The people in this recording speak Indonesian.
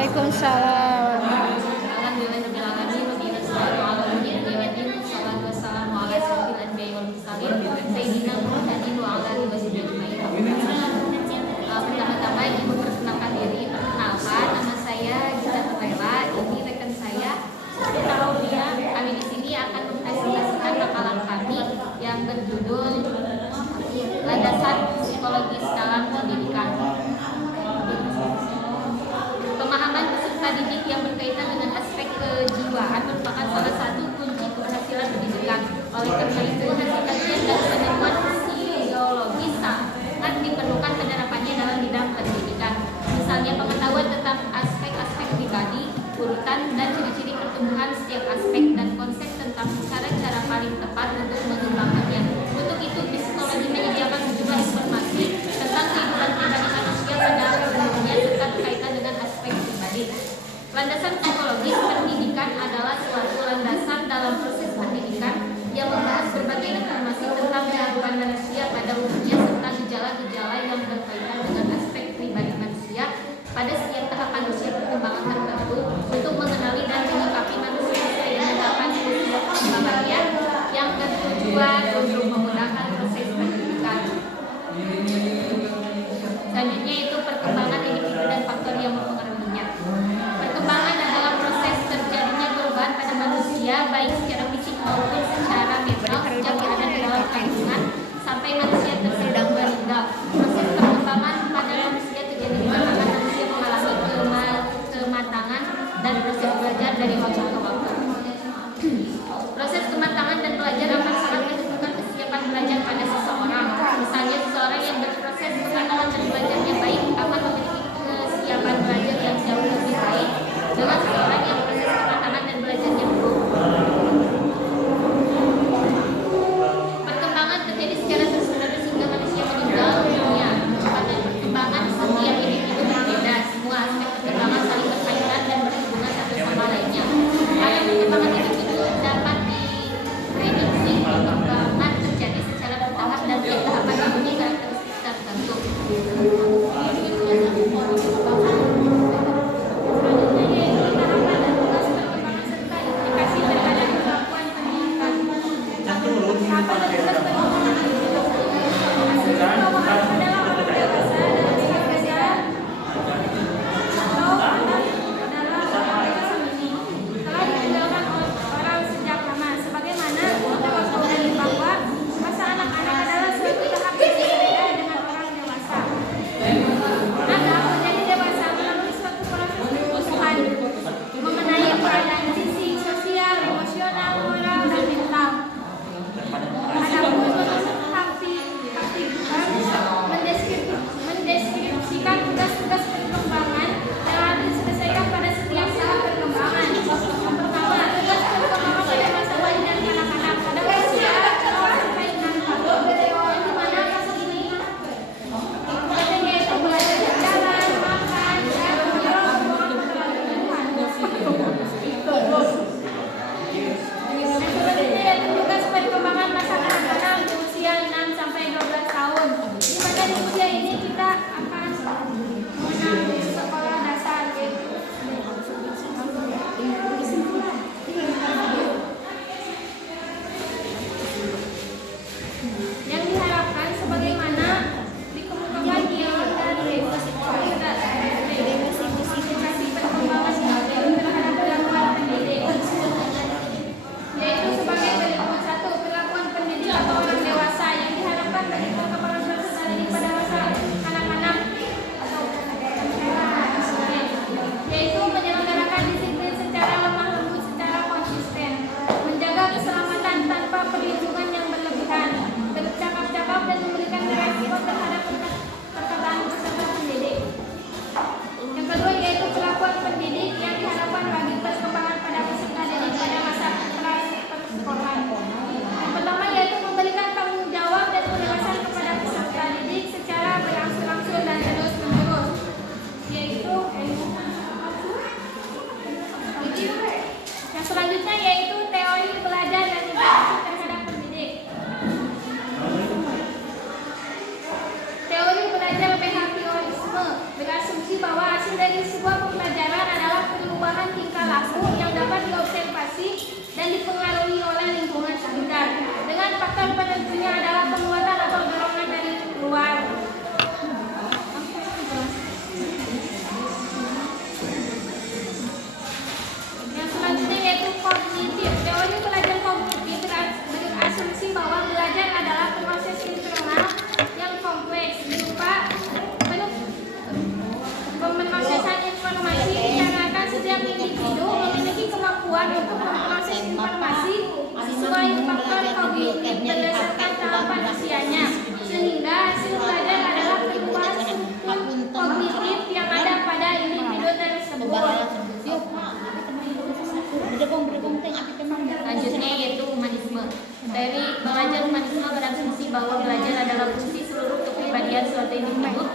Waalaikumsalam. Pertama-tama ibu perkenalkan diri. Perkenalkan, nama saya Gita Terlela. Ini rekan saya Aulia. Kami di sini akan mempresentasikan makalah kami yang berjudul Landasan Psikologis dalam Pendidikan. Pemahaman peserta didik yang berkaitan dengan aspek kejiwaan merupakan salah satu kunci keberhasilan pendidikan. Oleh karena itu, hasil kajian dan penemuan fisiologis sangat diperlukan penerapannya dalam bidang pendidikan. Misalnya pengetahuan tentang aspek-aspek pribadi, urutan dan ciri-ciri pertumbuhan setiap aspek dan konsep tentang cara-cara paling tepat untuk mengembangkannya. Untuk itu, psikologi menyediakan sejumlah informasi tentang kehidupan pribadi manusia pada umumnya serta berkaitan dengan aspek pribadi. Landasan psikologis pendidikan adalah suatu landasan dalam proses pendidikan yang membahas berbagai informasi tentang kehidupan manusia pada umumnya serta gejala-gejala yang berkaitan dengan aspek pribadi manusia pada setiap tahapan usia perkembangan tertentu untuk mengenali dan menyikapi manusia sesuai dengan tahapan usia perkembangannya yang bertujuan untuk memudahkan proses pendidikan. Selanjutnya itu perkembangan individu dan faktor yang mempengaruhinya. Perkembangan adalah proses terjadinya perubahan pada manusia baik secara fisik maupun secara mental sejak berada di dalam kandungan sampai manusia tersebut meninggal. Proses perkembangan pada manusia terjadi di mana manusia mengalami kematangan dan proses belajar dari waktu ke waktu. Proses kematangan dan belajar akan sangat menentukan kesiapan belajar pada seseorang. Misalnya seseorang yang berproses kematangan dan belajarnya baik tersebut